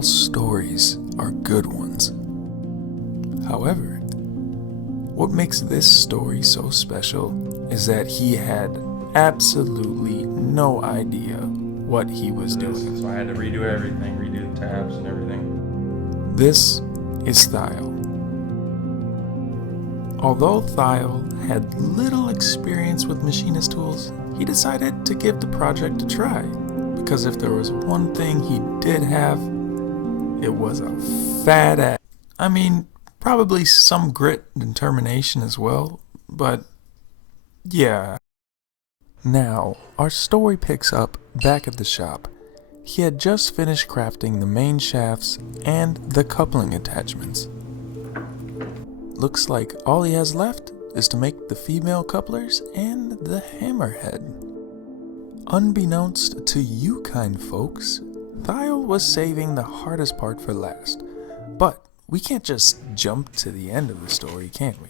all stories are good ones. However, what makes this story so special is that he had absolutely no idea what he was doing. So I had to redo everything, redo the tabs and everything. This is Thyial. Although Thyial had little experience with machinist tools, he decided to give the project a try, because if there was one thing he did have, it was a fat ass. I mean, probably some grit and determination as well, but yeah. Now, our story picks up back at the shop. He had just finished crafting the main shafts and the coupling attachments. Looks like all he has left is to make the female couplers and the hammerhead. Unbeknownst to you kind folks, Thyial was saving the hardest part for last. But we can't just jump to the end of the story, can we?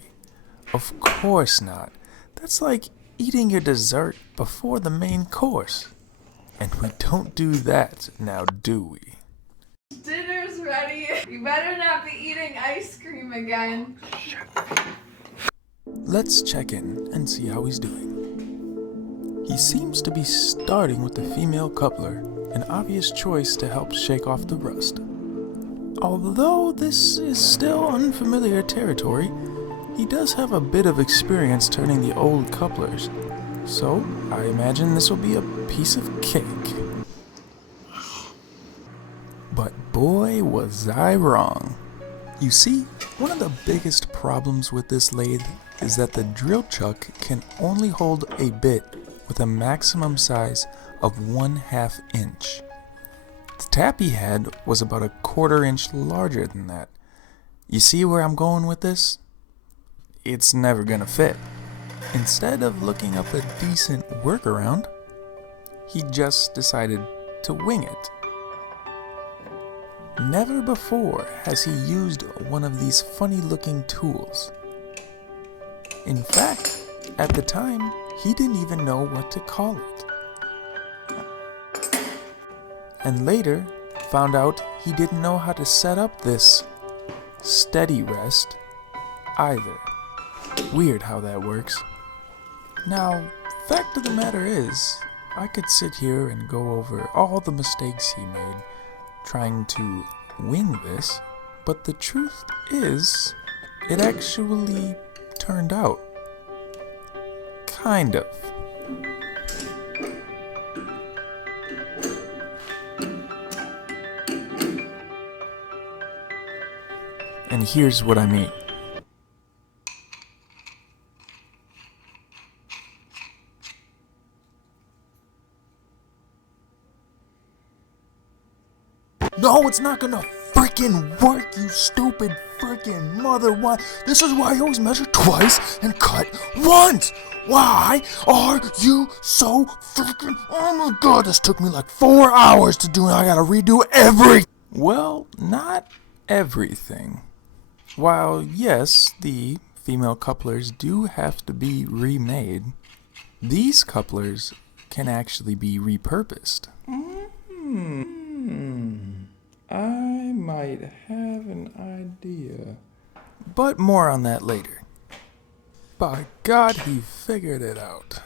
Of course not. That's like eating your dessert before the main course. And we don't do that now, do we? Dinner's ready. You better not be eating ice cream again. Let's check in and see how he's doing. He seems to be starting with the female coupler, an obvious choice to help shake off the rust. Although this is still unfamiliar territory, he does have a bit of experience turning the old couplers, so I imagine this will be a piece of cake. But boy, was I wrong. You see, one of the biggest problems with this lathe is that the drill chuck can only hold a bit with a maximum size of 1/2 inch. The tap he had was about 1/4 inch larger than that. You see where I'm going with this? It's never gonna fit. Instead of looking up a decent workaround, he just decided to wing it. Never before has he used one of these funny looking tools. In fact, at the time, he didn't even know what to call it. And later, found out he didn't know how to set up this steady rest either. Weird how that works. Now, fact of the matter is, I could sit here and go over all the mistakes he made trying to wing this, but the truth is, it actually turned out. Kind of. And here's what I mean. No, it's not gonna freaking work, you stupid freaking mother. Why? This is why I always measure twice and cut once. Why are you so freaking... Oh my god, this took me like 4 hours to do and I gotta redo everything. Well, not everything. While yes, the female couplers do have to be remade, these couplers can actually be repurposed. I might have an idea. But more on that later. By God, he figured it out.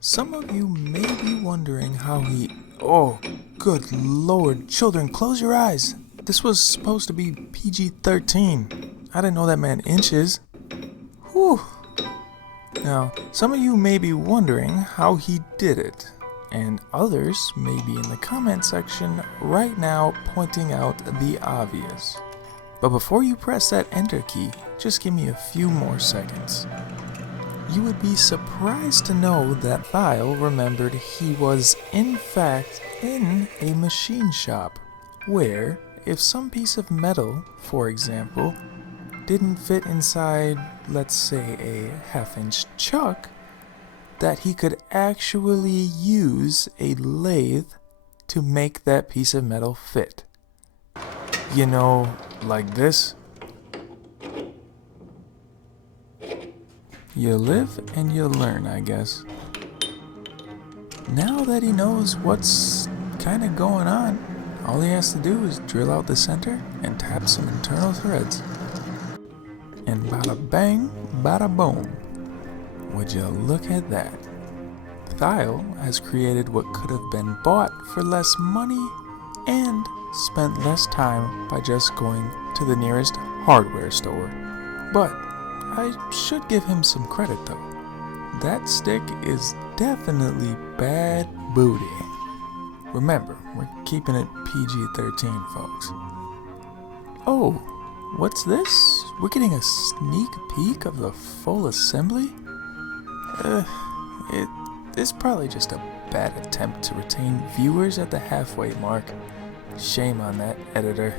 Some of you may be wondering how he... Oh, good lord. Children, close your eyes. This was supposed to be PG-13. I didn't know that meant inches. Whew. Now, some of you may be wondering how he did it. And others may be in the comment section right now pointing out the obvious. But before you press that enter key, just give me a few more seconds. You would be surprised to know that Thyial remembered he was in fact in a machine shop, where if some piece of metal, for example, didn't fit inside, let's say, a 1/2 inch chuck, that he could actually use a lathe to make that piece of metal fit. You know, like this. You live and you learn, I guess. Now that he knows what's kind of going on, All he has to do is drill out the center and tap some internal threads. And bada bang, bada boom. Would you look at that? Thyial has created what could have been bought for less money and spent less time by just going to the nearest hardware store. But I should give him some credit though. That stick is definitely bad booty. Remember, we're keeping it PG-13, folks. Oh, what's this? We're getting a sneak peek of the full assembly? It's probably just a bad attempt to retain viewers at the halfway mark. Shame on that editor.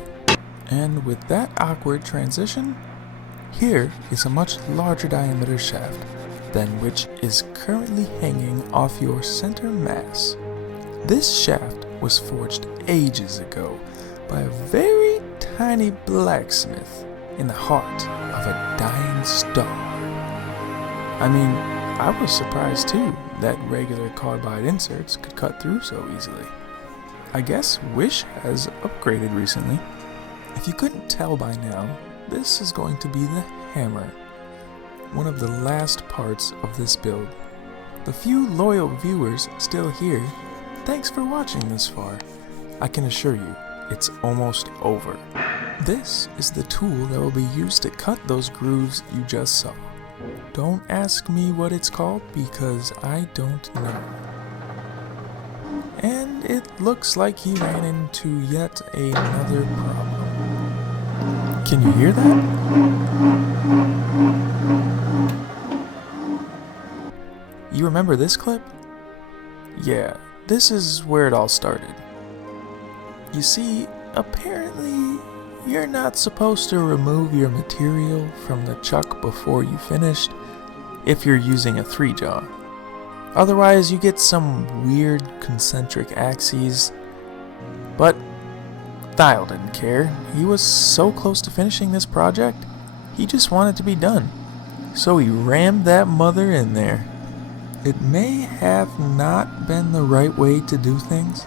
And with that awkward transition, here is a much larger diameter shaft than which is currently hanging off your center mass. This shaft was forged ages ago by a very tiny blacksmith in the heart of a dying star. I mean, I was surprised too that regular carbide inserts could cut through so easily. I guess Wish has upgraded recently. If you couldn't tell by now, this is going to be the hammer, one of the last parts of this build. The few loyal viewers still here, thanks for watching this far. I can assure you, it's almost over. This is the tool that will be used to cut those grooves you just saw. Don't ask me what it's called because I don't know. And it looks like he ran into yet another problem. Can you hear that? You remember this clip? Yeah, this is where it all started. You see, apparently you're not supposed to remove your material from the chuck before you finished if you're using a 3-jaw. Otherwise you get some weird concentric axes. But Thyial didn't care. He was so close to finishing this project, he just wanted to be done. So he rammed that mother in there. It may have not been the right way to do things,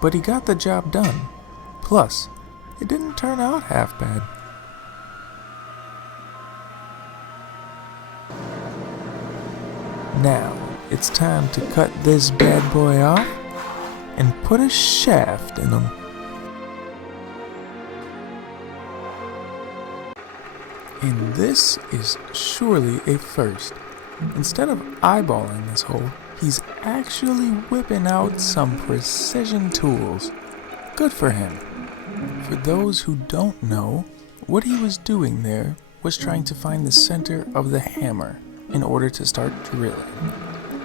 but he got the job done. Plus, it didn't turn out half bad. Now, it's time to cut this bad boy off and put a shaft in him. And this is surely a first. Instead of eyeballing this hole, he's actually whipping out some precision tools. Good for him. For those who don't know, what he was doing there was trying to find the center of the hammer in order to start drilling.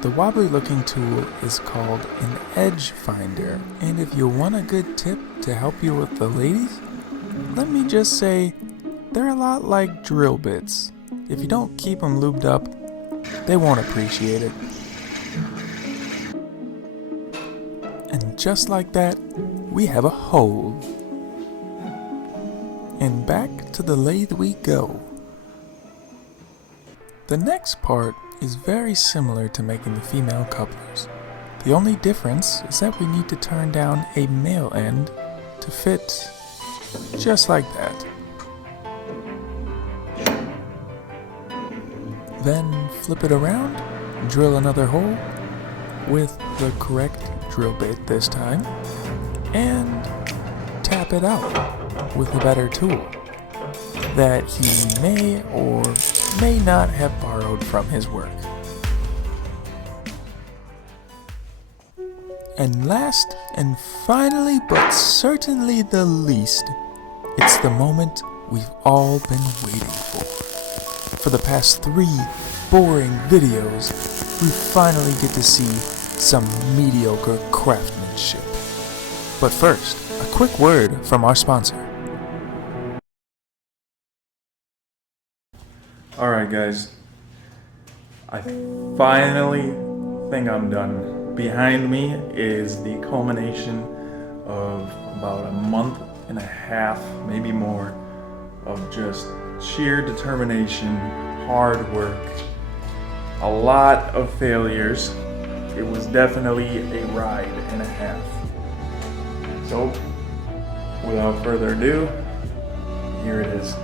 The wobbly looking tool is called an edge finder, and if you want a good tip to help you with the ladies, let me just say they're a lot like drill bits. If you don't keep them lubed up, they won't appreciate it. And just like that, we have a hole. And back to the lathe we go. The next part is very similar to making the female couplers. The only difference is that we need to turn down a male end to fit just like that. Then flip it around, drill another hole with the correct drill bit this time, and tap it out with a better tool that he may or may not have borrowed from his work. And last and finally but certainly the least, it's the moment we've all been waiting for. For the past 3 boring videos, we finally get to see some mediocre craftsmanship. But first, a quick word from our sponsor. Alright guys, I finally think I'm done. Behind me is the culmination of about a month and a half, maybe more, of just sheer determination, hard work, a lot of failures. It was definitely a ride and a half. So without further ado, here it is.